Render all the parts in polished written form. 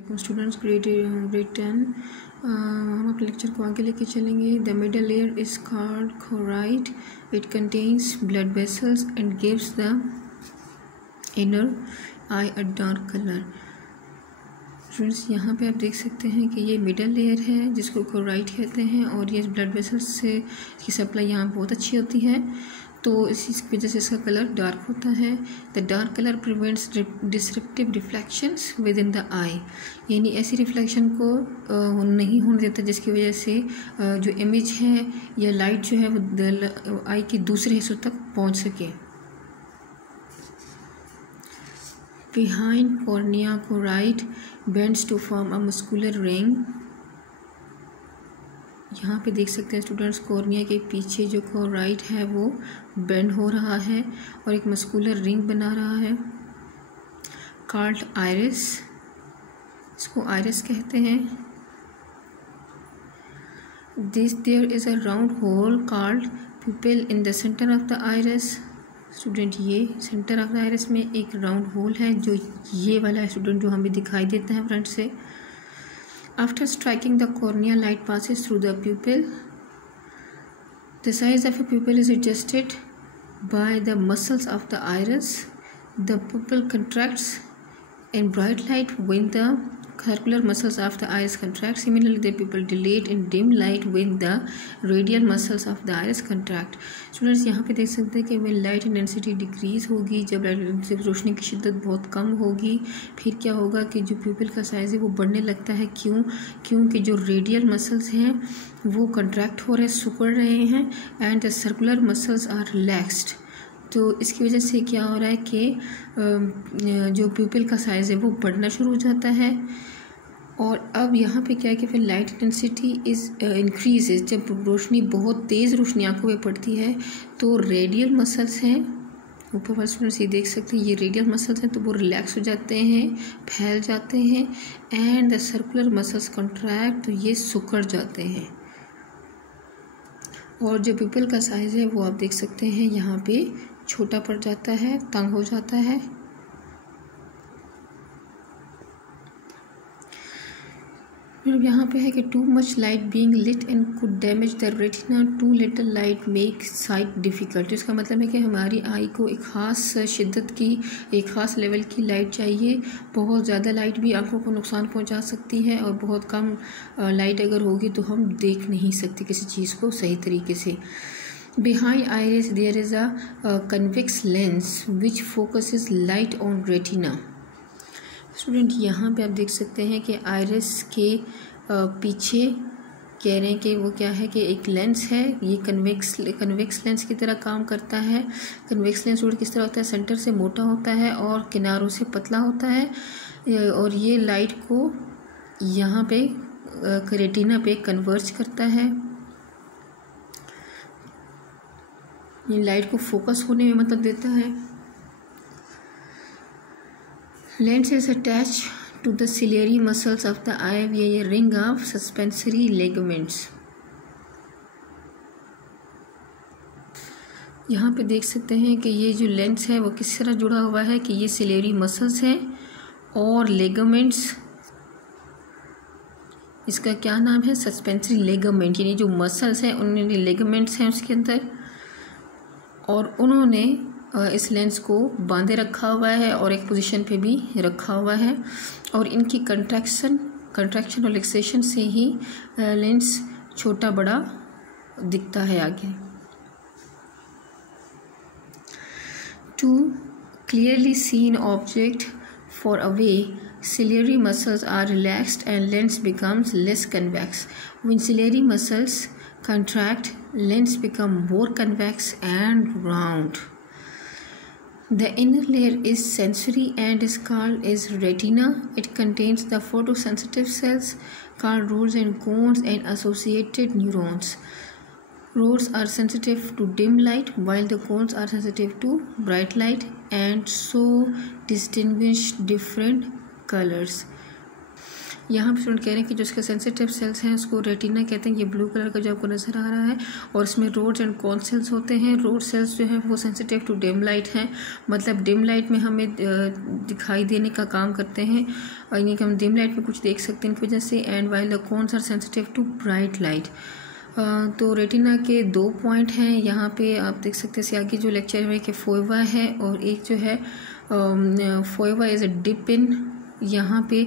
Students grade 10 हम अपने lecture को आगे लेके चलेंगे। The middle layer is called choroid. It contains blood vessels and gives the inner I a dark colour. Students यहाँ पे आप देख सकते हैं कि ये मिडल लेयर है जिसको कोराइड कहते हैं और ये ब्लड वेसल्स से इसकी सप्लाई यहाँ बहुत अच्छी होती है, तो इसी वजह से इसका कलर डार्क होता है। The dark colour prevents disruptive reflections within the eye, यानी ऐसी रिफ्लेक्शन को नहीं होने देता जिसकी वजह से जो इमेज है या लाइट जो है वो आई के दूसरे हिस्सों तक पहुंच सके। Behind cornea choroid bends to form a muscular ring. यहाँ पे देख सकते हैं स्टूडेंट्स, कॉर्निया के पीछे जो कोराइड है वो बेंड हो रहा है और एक मस्कुलर रिंग बना रहा है। कॉल्ड आइरिस, इसको आइरिस कहते हैं। There is a round hole called pupil in the centre of the iris. Student ये सेंटर ऑफ द आइरिस में एक राउंड होल है जो ये वाला है स्टूडेंट, जो हमें दिखाई देता है फ्रंट से। After striking the cornea, light passes through the pupil. The size of a pupil is adjusted by the muscles of the iris. The pupil contracts in bright light when the circular muscles of the iris contract. Similarly, the pupil dilate in dim light when the radial muscles of the iris contract. Students यहाँ पे देख सकते हैं कि वे light intensity decrease होगी जब रोशनी की शिद्दत बहुत कम होगी। फिर क्या होगा कि जो प्यूपिल का साइज़ है वो बढ़ने लगता है। क्योंकि जो रेडियल मसल्स हैं वो कंट्रैक्ट हो रहे हैं, सिकुड़ रहे हैं, and the circular muscles are relaxed. तो इसकी वजह से क्या हो रहा है कि जो प्यूपिल का साइज़ है वो बढ़ना शुरू हो जाता है। और अब यहाँ पे क्या है कि फिर लाइट इंटेंसिटी इंक्रीज। जब रोशनी बहुत तेज़ रोशनी आंखों पे पड़ती है तो रेडियल मसल्स हैं, ऊपर वाले स्टूडेंट्स ये देख सकते हैं, ये रेडियल मसल्स हैं तो वो रिलैक्स हो जाते हैं, फैल जाते हैं, and the circular muscles contract, तो ये सिकुड़ जाते हैं। और जो प्यूपिल का साइज़ है वो आप देख सकते हैं यहाँ पे छोटा पड़ जाता है, तंग हो जाता है। फिर यहाँ पे है कि too much light being lit and could damage the retina, too little light make sight difficult. इसका मतलब है कि हमारी आई को एक ख़ास शिद्दत की, एक ख़ास लेवल की लाइट चाहिए। बहुत ज़्यादा लाइट भी आंखों को नुकसान पहुँचा सकती है और बहुत कम लाइट अगर होगी तो हम देख नहीं सकते किसी चीज़ को सही तरीके से। Behind iris there is a convex lens which focuses light on retina. Student यहाँ पे आप देख सकते हैं कि आइरिस के पीछे कह रहे हैं कि वो क्या है कि एक लेंस है, ये कन्वेक्स लेंस की तरह काम करता है। कन्वेक्स लेंस स्टूडेंट किस तरह होता है, सेंटर से मोटा होता है और किनारों से पतला होता है, और ये लाइट को यहाँ पे रेटिना पे कन्वर्ज करता है। ये लाइट को फोकस होने में मदद देता है। Lens is attached to the ciliary muscles of the eye via a ring of suspensory ligaments. यहाँ पे देख सकते हैं कि ये जो लेंस है वो किस तरह जुड़ा हुआ है कि ये सिलेरी मसल्स हैं और लेगामेंट्स, इसका क्या नाम है, सस्पेंसरी लेगामेंट, यानी जो मसल्स हैं उनमें लेगामेंट्स हैं उसके अंदर, और उन्होंने इस लेंस को बांधे रखा हुआ है और एक पोजीशन पे भी रखा हुआ है, और इनकी कंट्रैक्शन और रिलैक्सेशन से ही लेंस छोटा बड़ा दिखता है आगे। To clearly seen object far away ciliary muscles are relaxed and lens becomes less convex. When ciliary muscles contract, lens become more convex and round. The inner layer is sensory and is called retina. It contains the photosensitive cells called rods and cones and associated neurons. Rods are sensitive to dim light while the cones are sensitive to bright light and so distinguish different colors. यहाँ पे student कह रहे हैं कि जो इसके sensitive sales हैं उसको रेटिना कहते हैं। ये ब्लू कलर का जो आपको नज़र आ रहा है, और इसमें रोड्स एंड कॉन सेल्स होते हैं। रोड सेल्स जो हैं वो सेंसिटिव टू डिम लाइट हैं, मतलब डिम लाइट में हमें दिखाई देने का काम करते हैं, यानी कि हम डिम लाइट में कुछ देख सकते हैं इनकी वजह से। And while the cones are sensitive to bright light. तो रेटिना के 2 पॉइंट हैं यहाँ पे आप देख सकते हैं। इससे आगे जो लेक्चर में कि फोएवा है, और एक जो है फोएवा इज़ अ डिप इन। यहाँ पे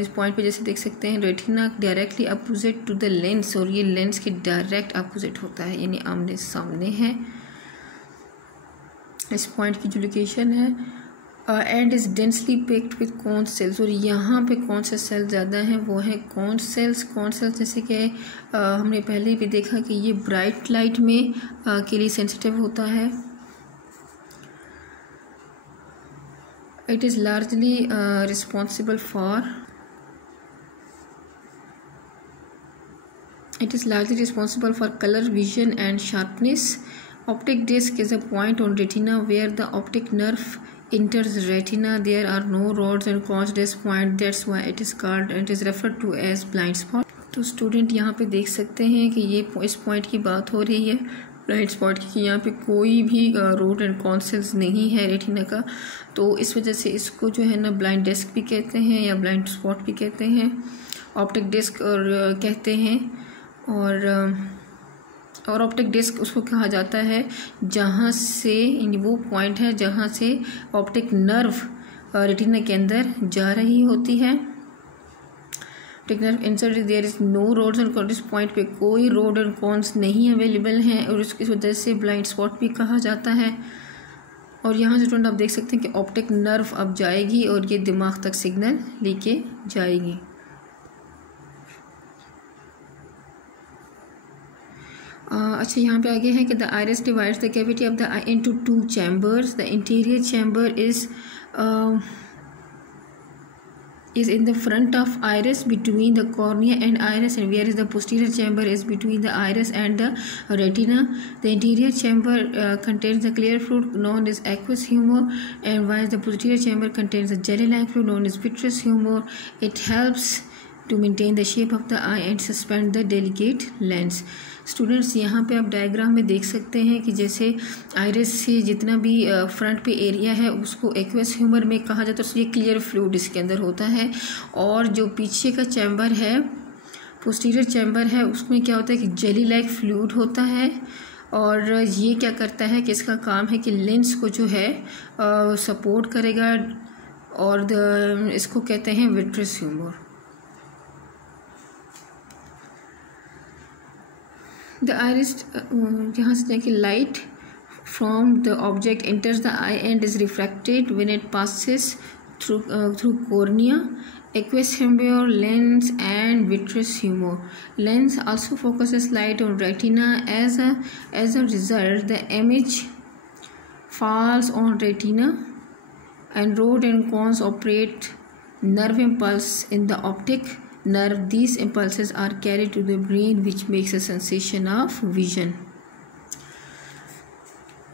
इस पॉइंट पे जैसे देख सकते हैं retina directly opposite to the lens, और ये लेंस के डायरेक्ट अपोजिट होता है, यानी आमने सामने है। इस पॉइंट की जो लोकेशन है and is densely packed with cone cells, और यहाँ पे कौन से सेल ज़्यादा हैं वो है कॉन सेल्स। कॉन सेल्स जैसे कि हमने पहले भी देखा कि ये ब्राइट लाइट में के लिए सेंसिटिव होता है। It is largely responsible for color vision and sharpness. Optic disc is a point on retina where the optic nerve enters retina. There are no rods and cones this point. That's why it is called and it is referred to as blind spot. तो student यहाँ पे देख सकते हैं कि ये इस point की बात हो रही है ब्लाइंड स्पॉट की, कि यहाँ पे कोई भी रोड एंड कॉन सेल्स नहीं है रेटिना का, तो इस वजह से इसको जो है ना ब्लाइंड डिस्क भी कहते हैं या ब्लाइंड स्पॉट भी कहते हैं, ऑप्टिक डिस्क और कहते हैं। और ऑप्टिक डिस्क उसको कहा जाता है जहाँ से, वो पॉइंट है जहाँ से ऑप्टिक नर्व रेटिना के अंदर जा रही होती है। In short there is no rods and cones, इस पॉइंट पे कोई रोड एंड कॉन्स नहीं अवेलेबल हैं, और इसकी वजह से ब्लाइंड स्पॉट भी कहा जाता है। और यहाँ से स्टूडेंट आप देख सकते हैं कि ऑप्टिक नर्व अब जाएगी और ये दिमाग तक सिग्नल लेके जाएगी। अच्छा, यहाँ पे आगे है कि the iris divides the cavity of the I into 2 chambers. The interior chamber is in the front of iris between the cornea and iris, and whereas the posterior chamber is between the iris and the retina. The interior chamber contains the clear fluid known as aqueous humor, and while the posterior chamber contains the jelly-like fluid known as vitreous humor. It helps to maintain the shape of the eye and suspend the delicate lens. Students यहाँ पे आप diagram में देख सकते हैं कि जैसे iris से जितना भी फ्रंट पे एरिया है उसको एक्वेस ह्यूमर में कहा जाता है, तो ये क्लियर फ्लूइड इसके अंदर होता है। और जो पीछे का चैम्बर है, पोस्टीरियर चैम्बर है, उसमें क्या होता है कि जेली लाइक फ्लूइड होता है, और ये क्या करता है कि इसका काम है कि लेंस को जो है सपोर्ट करेगा, और इसको कहते हैं विट्रियस ह्यूमर। The iris यहाँ से कि light from the object enters the eye and is refracted when it passes through cornea, aqueous humor, lens and vitreous humor. Lens also focuses light on retina. As a result, the image falls on retina, and rod and cones operate nerve impulse in the optic nerve. These impulses are carried to the brain which makes a sensation of vision.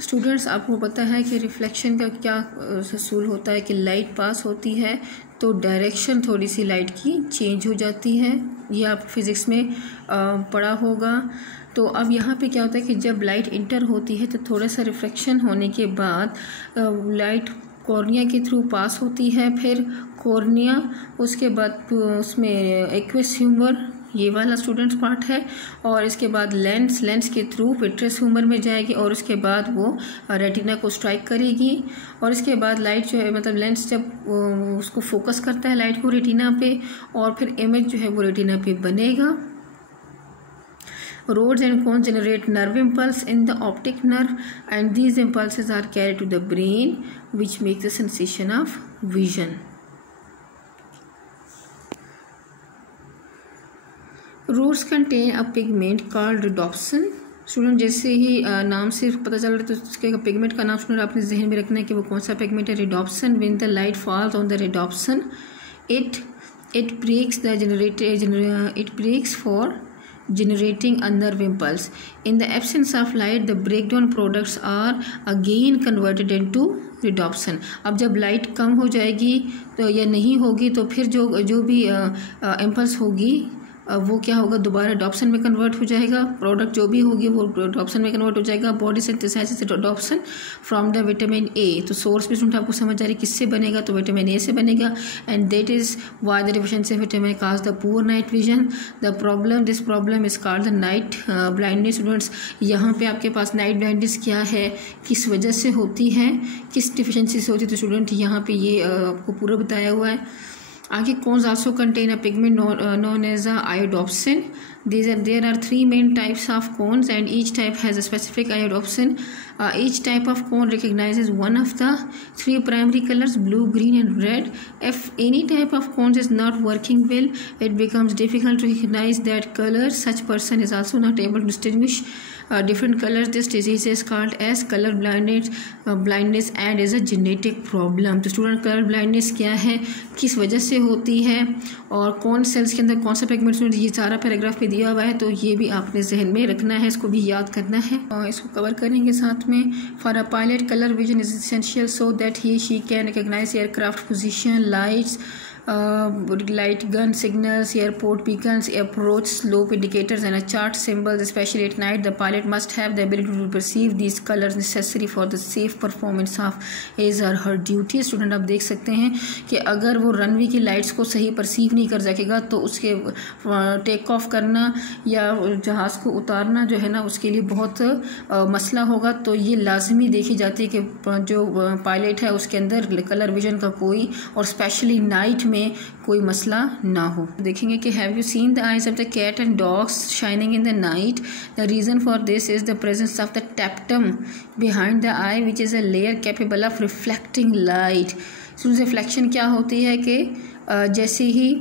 Students, आपको पता है कि reflection का क्या असूल होता है कि लाइट पास होती है तो डायरेक्शन थोड़ी सी लाइट की चेंज हो जाती है, ये आप फिज़िक्स में पढ़ा होगा। तो अब यहाँ पे क्या होता है कि जब लाइट इंटर होती है तो थोड़ा सा रिफ्लेक्शन होने के बाद लाइट कॉर्निया के थ्रू पास होती है, फिर कॉर्निया, उसके बाद उसमें एक्वेस ह्यूमर, ये वाला स्टूडेंट्स पार्ट है, और इसके बाद लेंस के थ्रू विट्रियस ह्यूमर में जाएगी, और उसके बाद वो रेटिना को स्ट्राइक करेगी, और इसके बाद लाइट जो है, मतलब लेंस जब उसको फोकस करता है लाइट को रेटिना पे, और फिर इमेज जो है वो रेटिना पे बनेगा। Rods and cones generate nerve impulse in the optic nerve, and these impulses are carried to the brain which makes the sensation of vision. Rods contain a pigment called rhodopsin. Student, जैसे ही नाम से पता चल रहा है तो उसके pigment का नाम स्टूडेंट आपने जहन में रखना है कि वो कौन सा पिगमेंट है। rhodopsin. When the light falls on the rhodopsin, it breaks for generating a nerve impulse. In the absence of light, the breakdown products are again converted into रिडॉप्सन. अब जब लाइट कम हो जाएगी तो या नहीं होगी तो फिर जो भी इम्पल्स होगी वो क्या होगा, दोबारा एडॉप्शन में कन्वर्ट हो जाएगा. प्रोडक्ट जो भी होगी वो एडॉप्शन में कन्वर्ट हो जाएगा. Body synthesises adoption from the vitamin A. तो सोर्स भी स्टूडेंट आपको समझ आ रही है किससे बनेगा, तो विटामिन ए से बनेगा. And that is why the deficiency of vitamin cause the poor night vision. This problem is called the night blindness. Students यहाँ पे आपके पास नाइट ब्लाइंडनेस क्या है, किस वजह से होती है, किस डिफिशिएंसी से होती है, तो स्टूडेंट यहाँ पे ये आपको पूरा बताया हुआ है. आगे cones also contain a pigment known as iodopsin. There are three main types of cones and each type has a specific iodopsin. Each type of cone recognizes one of the three primary colors, blue, green and red. If any type of cones is not working well, it becomes difficult to recognize that color. Such person is also not able to distinguish different colors. This disease is called as color blindness and is a genetic problem. तो student colour blindness क्या है, किस वजह से होती है और cone cells के अंदर कौन सा पिगमेंट, ये सारा पैराग्राफ पे दिया हुआ है. तो ये भी आपने जहन में रखना है, इसको भी याद करना है और इसको कवर करेंगे साथ में. For a pilot colour vision is essential so that he she can recognise aircraft position, lights, light gun signals, airport beacons, approach slope indicators and a chart symbols. Especially at night, the pilot must have the ability to perceive these colors necessary for the safe performance of his or her duty. Student आप देख सकते हैं कि अगर वो runway की lights को सही परसीव नहीं कर सकेगा तो उसके टेक ऑफ करना या जहाज़ को उतारना जो है ना उसके लिए बहुत मसला होगा. तो ये लाजमी देखी जाती है कि जो पायलट है उसके अंदर कलर विजन का कोई और स्पेशली नाइट में कोई मसला ना हो. देखेंगे कि have you seen the eyes of the cat and dogs shining in the night. The reason for this is the presence of the tapetum behind the eye which is a layer capable of reflecting light. Reflection क्या होती है कि जैसे ही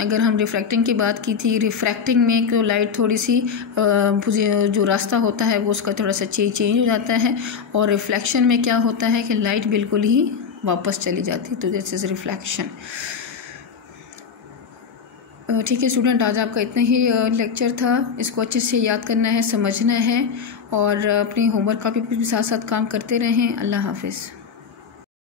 अगर हम refracting की बात की थी, रिफ्रैक्टिंग में तो लाइट थोड़ी सी जो रास्ता होता है वो उसका थोड़ा सा चेंज हो जाता है और रिफ्लेक्शन में क्या होता है कि लाइट बिल्कुल ही वापस चली जाती है. तो दिस इज़ रिफ्लेक्शन. ठीक है स्टूडेंट, आज आपका इतना ही लेक्चर था. इसको अच्छे से याद करना है, समझना है और अपनी होमवर्क कॉपी पर भी साथ साथ काम करते रहें. अल्लाह हाफिज़.